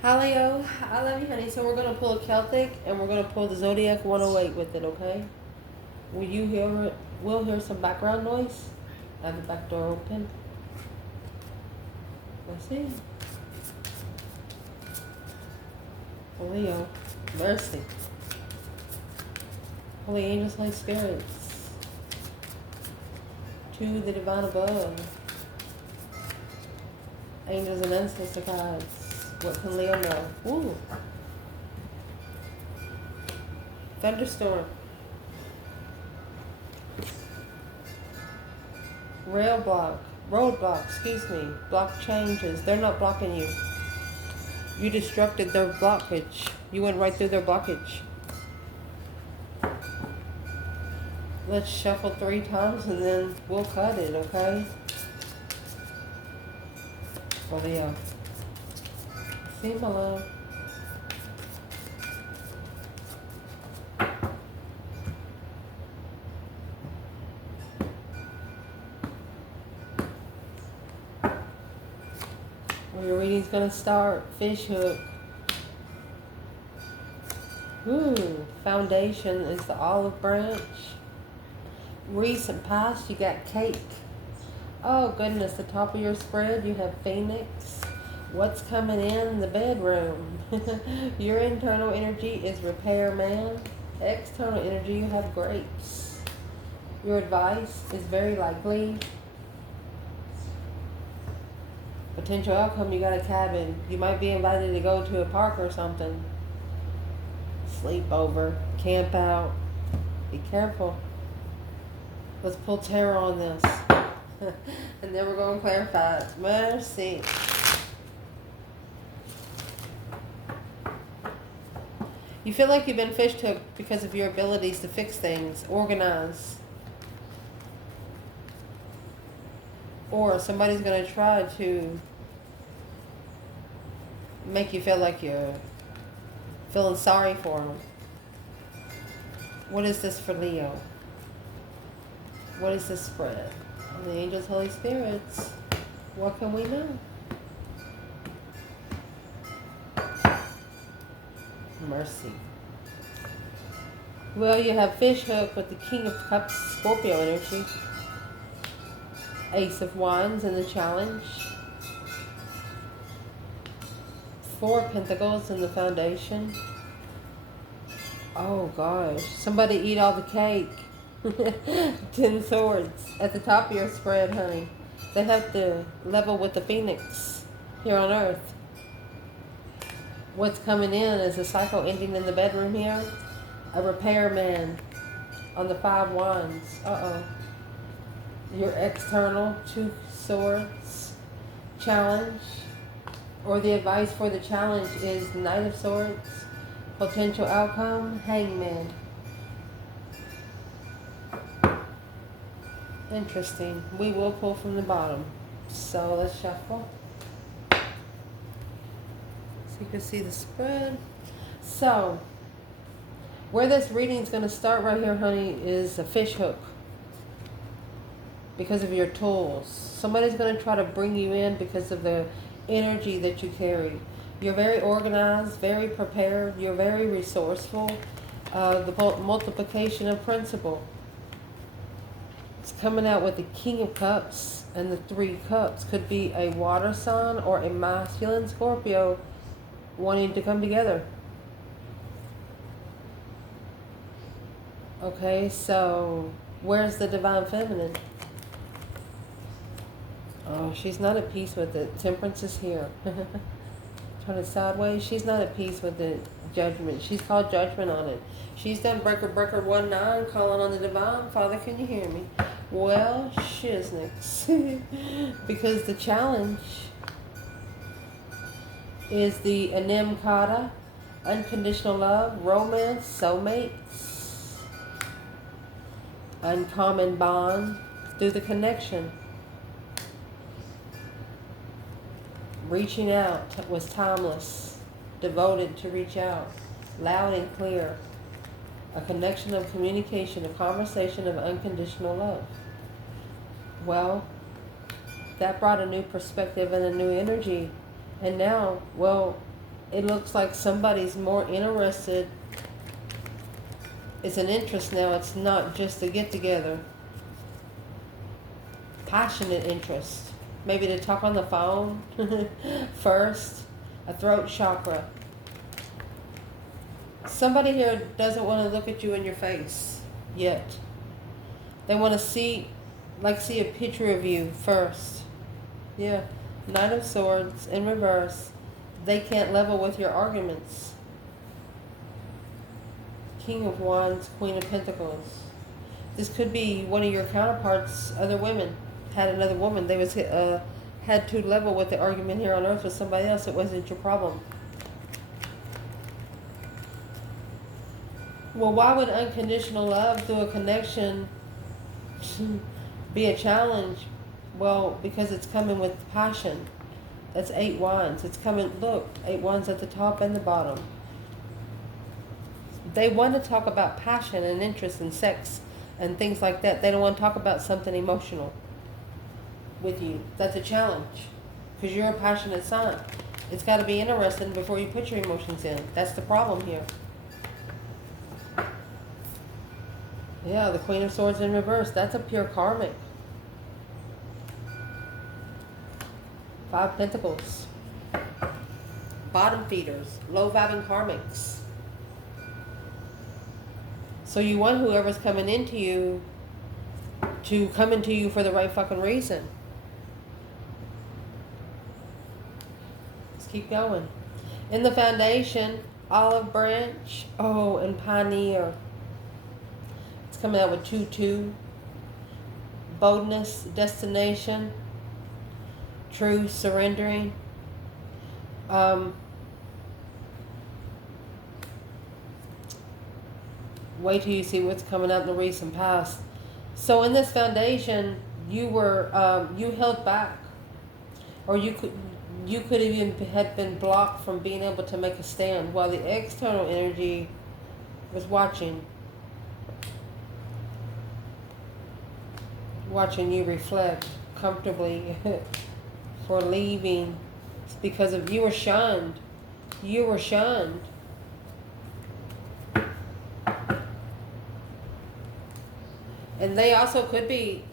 Hi Leo, I love you, honey. So we're gonna pull a Celtic and we're gonna pull the Zodiac 108 with it, okay? Will you hear it? We'll hear some background noise. I have the back door open. Let's see. Leo, mercy. Holy angels, holy spirits. To the divine above. Angels and ancestor guides. What can Leo know? Ooh. Thunderstorm. Roadblock, excuse me. Block changes. They're not blocking you. You disrupted their blockage. You went right through their blockage. Let's shuffle 3 times and then we'll cut it, okay? For the see my love. Well, your reading's gonna start. Fish hook. Ooh, foundation is the olive branch. Recent past, you got cake. Oh goodness, the top of your spread, you have Phoenix. What's coming in the bedroom? Your internal energy is repairman. External energy, you have grapes. Your advice is very likely. Potential outcome, you got a cabin. You might be invited to go to a park or something. Sleep over, camp out. Be careful. Let's pull tarot on this. And then we're going to clarify it. Mercy. You feel like you've been fish hooked because of your abilities to fix things, organize. Or somebody's going to try to make you feel like you're feeling sorry for them. What is this for Leo? What is this spread? The angels, Holy Spirits. What can we know? Mercy. Well, you have fish hook with the King of Cups, Scorpio energy. Ace of Wands in the challenge. 4 Pentacles in the foundation. Oh gosh, somebody eat all the cake. 10 Swords at the top of your spread, honey. They have to level with the Phoenix here on Earth. What's coming in is a cycle ending in the bedroom here. A repairman on the 5 Wands. Your external 2 Swords challenge, or the advice for the challenge is Knight of Swords. Potential outcome, Hangman. Interesting. We will pull from the bottom. So let's shuffle. So you can see the spread. So where this reading is going to start right here, honey, is a fish hook. Because of your tools. Somebody's going to try to bring you in because of the energy that you carry. You're very organized, very prepared. You're very resourceful. The multiplication of principle. It's coming out with the King of Cups and the 3 Cups. Could be a water sign or a masculine Scorpio wanting to come together. Okay, so where's the divine feminine? Oh, she's not at peace with it. Temperance is here. Turn it sideways. She's not at peace with the judgment. She's called judgment on it. She's done breaker 19, calling on the divine. Father, can you hear me? Well, shiznix. Because the challenge is the Anem Kata, unconditional love, romance, soulmates, uncommon bond through the connection. Reaching out was timeless, devoted to reach out, loud and clear. A connection of communication, a conversation of unconditional love. Well, that brought a new perspective and a new energy. And now, well, It looks like somebody's more interested. It's an interest now. It's not just a get together. Passionate interest. Maybe to talk on the phone first. A throat chakra. Somebody here doesn't want to look at you in your face yet. They want to see a picture of you first. Yeah. Knight of Swords in reverse. They can't level with your arguments. King of Wands, Queen of Pentacles. This could be one of your counterparts, other women. Had another woman. They was had to level with the argument here on earth with somebody else. It wasn't your problem. Well, why would unconditional love through a connection be a challenge? Well, because it's coming with passion. That's 8 wands. It's coming, look, 8 wands at the top and the bottom. They want to talk about passion and interest and sex and things like that. They don't want to talk about something emotional with you. That's a challenge because you're a passionate sign. It's got to be interesting before you put your emotions in. That's the problem here. Yeah, the Queen of Swords in reverse. That's a pure karmic. 5 Pentacles. Bottom feeders. Low vibing karmics. So you want whoever's coming into you to come into you for the right fucking reason. Let's keep going. In the foundation, olive branch. Oh, and pioneer. It's coming out with 2-2. Boldness, destination. True, surrendering. Wait till you see what's coming out in the recent past. So in this foundation, you were you held back, or you could have even had been blocked from being able to make a stand, while the external energy was watching you reflect comfortably for leaving. It's because of you were shunned. You were shunned. And they also could be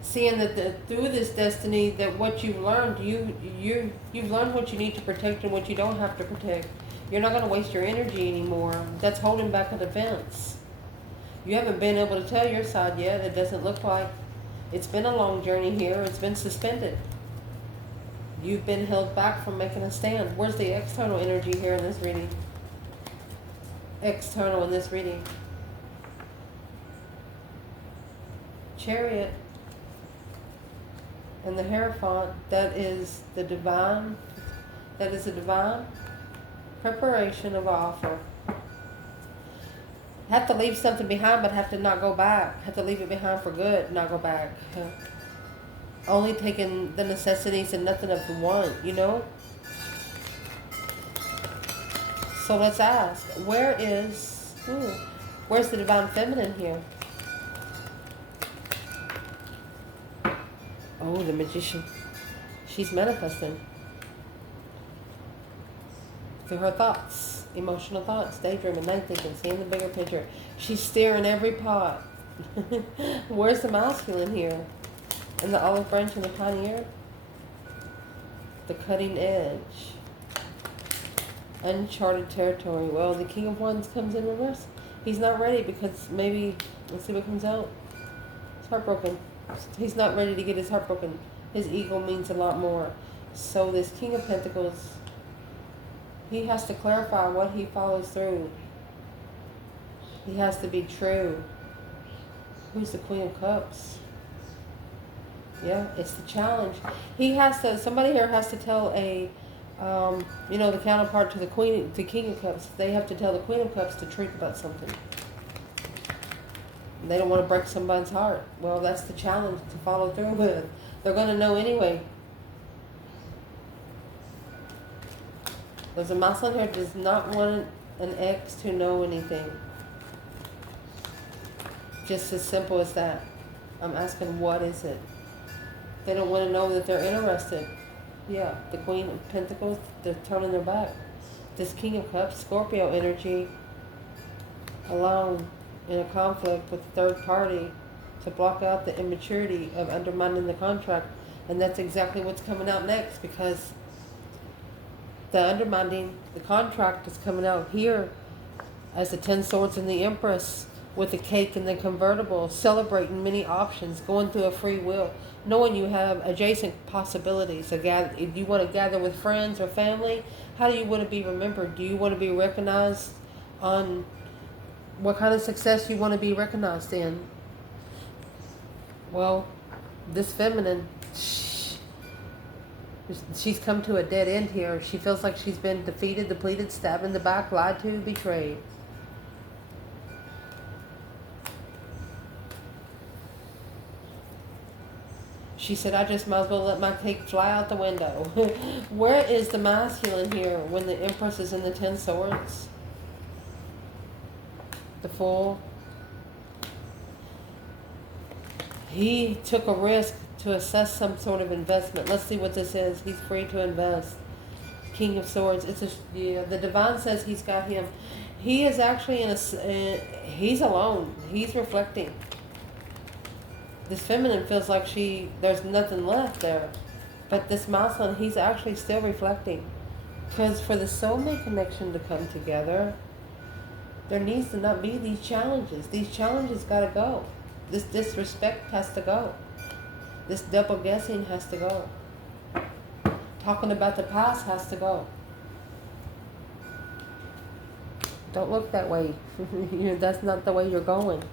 seeing that through this destiny, that what you've learned, you've learned what you need to protect and what you don't have to protect. You're not going to waste your energy anymore. That's holding back a defense. You haven't been able to tell your side yet. It doesn't look like. It's been a long journey here. It's been suspended. You've been held back from making a stand. Where's the external energy here in this reading? External in this reading. Chariot and the Hierophant, that is the divine, that is a divine preparation of offer. Have to leave something behind, but have to not go back. Have to leave it behind for good, not go back. Only taking the necessities and nothing of the want, you know? So let's ask, where's the divine feminine here? Oh, the Magician. She's manifesting through her thoughts, emotional thoughts, daydreaming, night thinking, seeing the bigger picture. She's stirring every pot. Where's the masculine here? And the olive branch and the pioneer? The cutting edge. Uncharted territory. Well, the King of Wands comes in reverse. He's not ready because maybe, let's see what comes out. He's heartbroken. He's not ready to get his heart broken. His ego means a lot more. So this King of Pentacles, he has to clarify what he follows through. He has to be true. Who's the Queen of Cups? Yeah, it's the challenge. He has to, somebody here has to tell a, the counterpart to the King of Cups. They have to tell the Queen of Cups the truth about something. They don't want to break somebody's heart. Well, that's the challenge to follow through with. They're going to know anyway. There's a masculine here does not want an ex to know anything. Just as simple as that. I'm asking, what is it? They don't want to know that they're interested. Yeah, the Queen of Pentacles, they're turning their back. This King of Cups, Scorpio energy, alone in a conflict with a third party to block out the immaturity of undermining the contract. And that's exactly what's coming out next, because the undermining the contract is coming out here as the Ten Swords and the Empress, with the cake and the convertible, celebrating many options, going through a free will, knowing you have adjacent possibilities. If you want to gather with friends or family, how do you want to be remembered? Do you want to be recognized on what kind of success you want to be recognized in? Well, this feminine, she's come to a dead end here. She feels like she's been defeated, depleted, stabbed in the back, lied to, betrayed. She said, I just might as well let my cake fly out the window. Where is the masculine here when the Empress is in the Ten Swords? The Fool. He took a risk to assess some sort of investment. Let's see what this is. He's free to invest. King of Swords. The Divine says he's got him. He is actually he's alone. He's reflecting. This feminine feels like there's nothing left there. But this masculine, he's actually still reflecting. Because for the soulmate connection to come together, there needs to not be these challenges. These challenges got to go. This disrespect has to go. This double guessing has to go. Talking about the past has to go. Don't look that way. That's not the way you're going.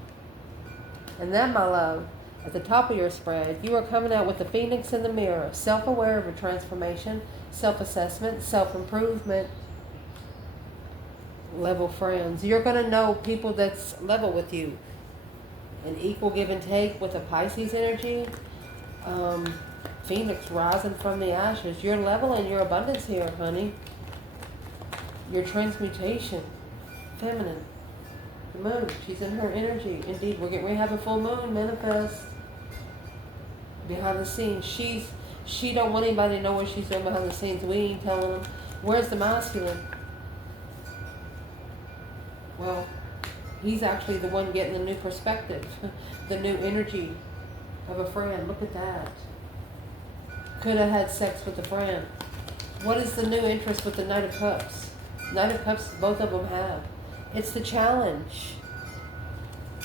And then, my love, at the top of your spread, you are coming out with the Phoenix in the mirror, self-aware of a transformation, self-assessment, self-improvement, level friends. You're going to know people that's level with you. An equal give and take with a Pisces energy. Phoenix rising from the ashes. You're leveling your abundance here, honey. Your transmutation. Feminine. The moon. She's in her energy. Indeed, we're getting ready to have a full moon manifest. Behind the scenes. She don't want anybody to know what she's doing behind the scenes. We ain't telling them. Where's the masculine? Well, he's actually the one getting the new perspective. The new energy of a friend. Look at that. Could have had sex with a friend. What is the new interest with the Knight of Cups? Knight of Cups, both of them have. It's the challenge.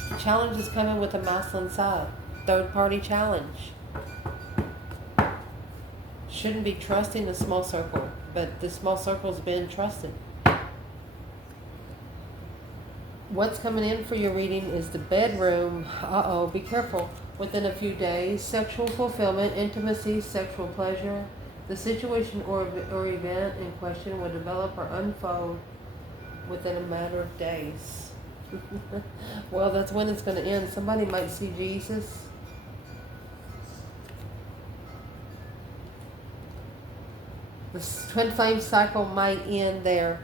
The challenge is coming with the masculine side. Third party challenge. Shouldn't be trusting the small circle, but the small circle's been trusted. What's coming in for your reading is the bedroom. Uh-oh, be careful. Within a few days, sexual fulfillment, intimacy, sexual pleasure. The situation or event in question will develop or unfold within a matter of days. Well, that's when it's going to end. Somebody might see Jesus. The twin flame cycle might end there.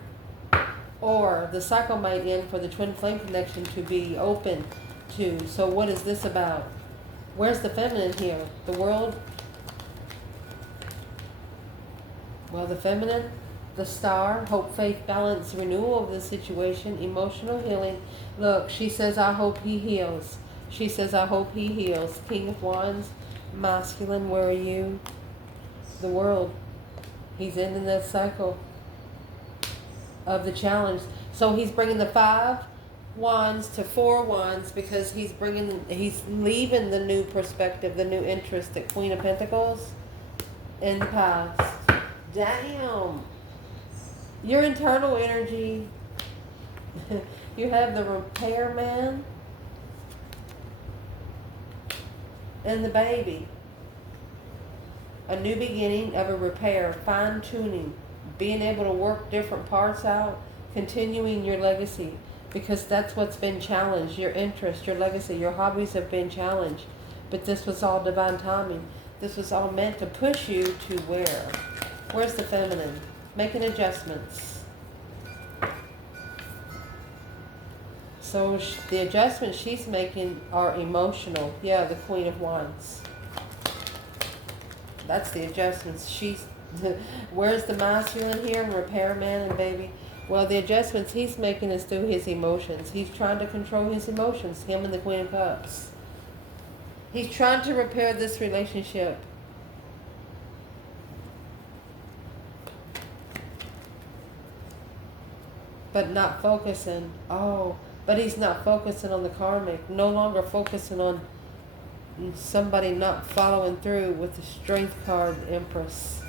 Or the cycle might end for the twin flame connection to be open to. So what is this about? Where's the feminine here? The world? Well, the feminine, the star, hope, faith, balance, renewal of the situation, emotional healing. Look, she says, I hope he heals. She says, I hope he heals. King of Wands, masculine, where are you? The world. He's ending that cycle of the challenge. So he's bringing the 5 Wands to 4 Wands because he's leaving the new perspective, the new interest at Queen of Pentacles in the past. Damn. Your internal energy. You have the repairman and the baby. A new beginning of a repair, fine-tuning, being able to work different parts out, continuing your legacy, because that's what's been challenged. Your interest, your legacy, your hobbies have been challenged. But this was all divine timing. This was all meant to push you to where? Where's the feminine? Making adjustments. So the adjustments she's making are emotional. Yeah, the Queen of Wands. That's the adjustments. Where's the masculine here? Repairman and baby. Well, the adjustments he's making is through his emotions. He's trying to control his emotions, him and the Queen of Cups. He's trying to repair this relationship. But not focusing. Oh, but he's not focusing on the karmic. No longer focusing on somebody not following through with the Strength card, the Empress.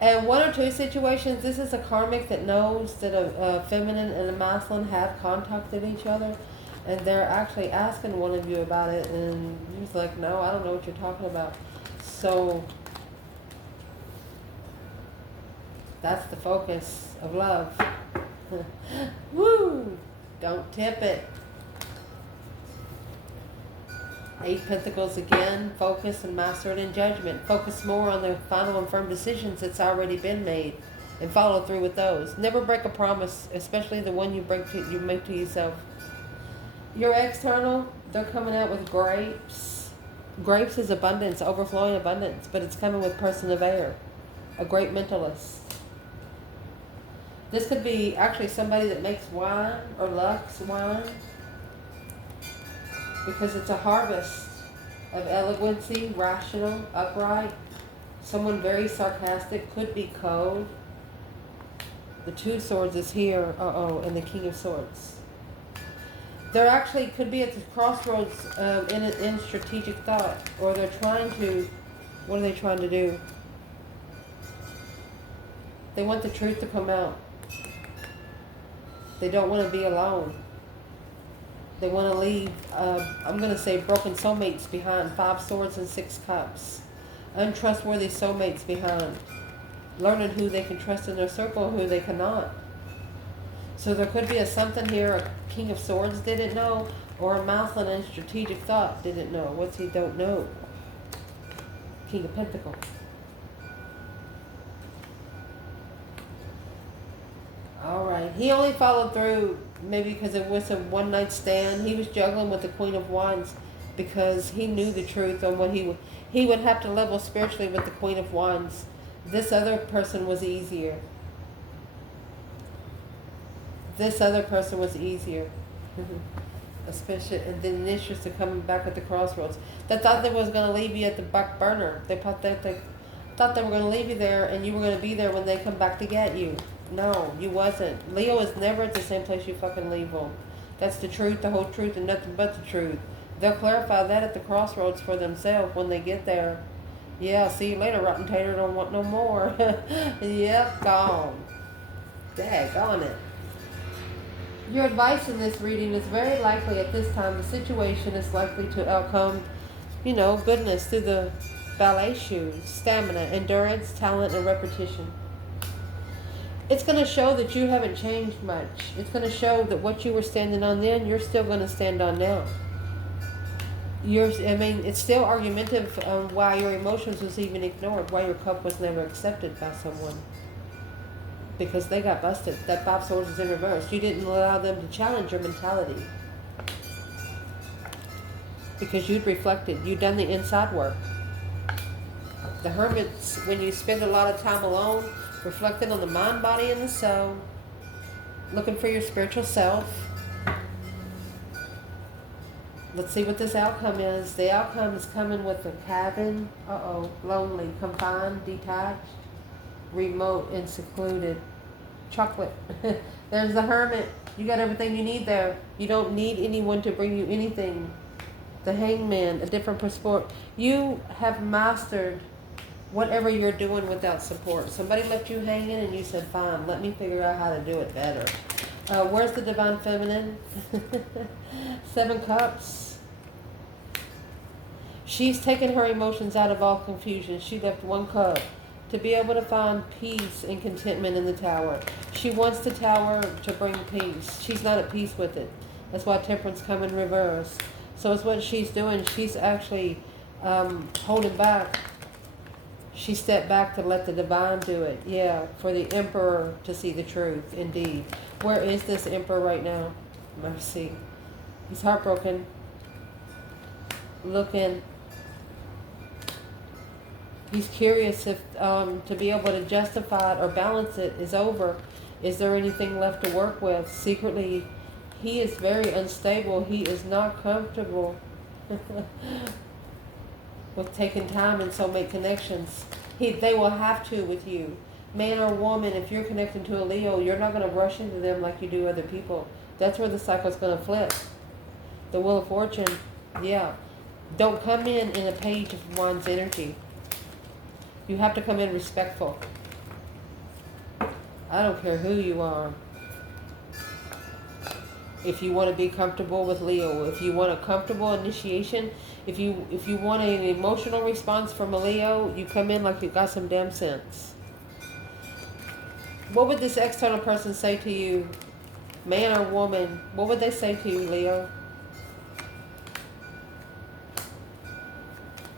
And one or two situations, this is a karmic that knows that a feminine and a masculine have contacted each other, and they're actually asking one of you about it, and you're like, no, I don't know what you're talking about. So that's the focus of love. Woo! Don't tip it. 8 Pentacles again. Focus and master it in judgment. Focus more on the final and firm decisions that's already been made, and follow through with those. Never break a promise, especially the one you make to yourself. Your external, they're coming out with grapes. Grapes is abundance, overflowing abundance, but it's coming with person of air, a great mentalist. This could be actually somebody that makes wine or Lux wine, because it's a harvest of eloquency, rational, upright. Someone very sarcastic, could be cold. The Two of Swords is here, and the King of Swords. They're actually could be at the crossroads in strategic thought, or they're trying to, what are they trying to do? They want the truth to come out. They don't want to be alone. They want to leave, I'm going to say, broken soulmates behind. 5 Swords and 6 Cups. Untrustworthy soulmates behind. Learning who they can trust in their circle, who they cannot. So there could be a something here a King of Swords didn't know, or a masculine and strategic thought didn't know. What's he don't know? King of Pentacles. Alright, he only followed through maybe because it was a one-night stand. He was juggling with the Queen of Wands because he knew the truth on what he would have to level spiritually with the Queen of Wands. This other person was easier. This other person was easier. Especially, and then the issues to coming back at the crossroads. They thought they was going to leave you at the back burner. They thought they were going to leave you there, and you were going to be there when they come back to get you. No, you wasn't. Leo is never at the same place you fucking leave them. That's the truth, the whole truth, and nothing but the truth. They'll clarify that at the crossroads for themselves when they get there. Yeah, see you later, rotten tater, don't want no more. Yep, gone. Daggone it. Your advice in this reading is very likely at this time the situation is likely to outcome, goodness through the ballet shoes, stamina, endurance, talent, and repetition. It's going to show that you haven't changed much. It's going to show that what you were standing on then, you're still going to stand on now. It's still argumentative on why your emotions was even ignored, why your cup was never accepted by someone. Because they got busted. That 5 Swords is in reverse. You didn't allow them to challenge your mentality. Because you'd reflected. You'd done the inside work. The Hermits, when you spend a lot of time alone, reflecting on the mind, body, and the soul, looking for your spiritual self. Let's see what this outcome is. The outcome is coming with a cabin. Lonely, confined, detached, remote, and secluded. Chocolate. There's the Hermit. You got everything you need there. You don't need anyone to bring you anything. The Hangman, a different perspective. You have mastered whatever you're doing without support. Somebody left you hanging and you said, fine, let me figure out how to do it better. Where's the Divine Feminine? 7 Cups. She's taken her emotions out of all confusion. She left 1 cup to be able to find peace and contentment in the Tower. She wants the Tower to bring peace. She's not at peace with it. That's why Temperance come in reverse. So it's what she's doing. She's actually holding back. She stepped back to let the divine do it. Yeah, for the Emperor to see the truth, indeed. Where is this Emperor right now? Mercy. He's heartbroken. Looking. He's curious if to be able to justify it or balance it is over. Is there anything left to work with? Secretly, he is very unstable. He is not comfortable with taking time and soulmate connections. They will have to with you. Man or woman, if you're connecting to a Leo, you're not going to rush into them like you do other people. That's where the cycle's going to flip. The Wheel of Fortune, yeah. Don't come in a Page of Wands energy. You have to come in respectful. I don't care who you are. If you want to be comfortable with Leo, if you want a comfortable initiation, if you want an emotional response from a Leo, you come in like you got some damn sense. What would this external person say to you, man or woman? What would they say to you, Leo?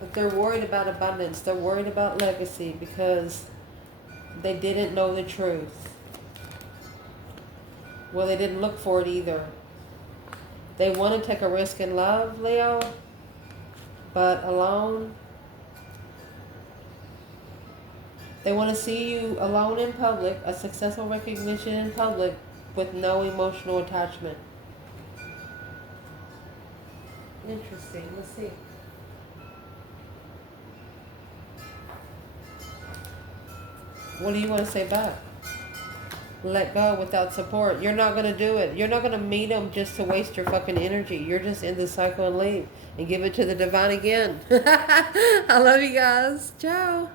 If they're worried about abundance, they're worried about legacy because they didn't know the truth. Well, they didn't look for it either. They want to take a risk in love, Leo, but alone. They want to see you alone in public, a successful recognition in public with no emotional attachment. Interesting. Let's see. What do you want to say back? Let go without support. You're not going to do it. You're not going to meet them just to waste your fucking energy. You're just in the cycle and leave and give it to the divine again. I love you guys. Ciao.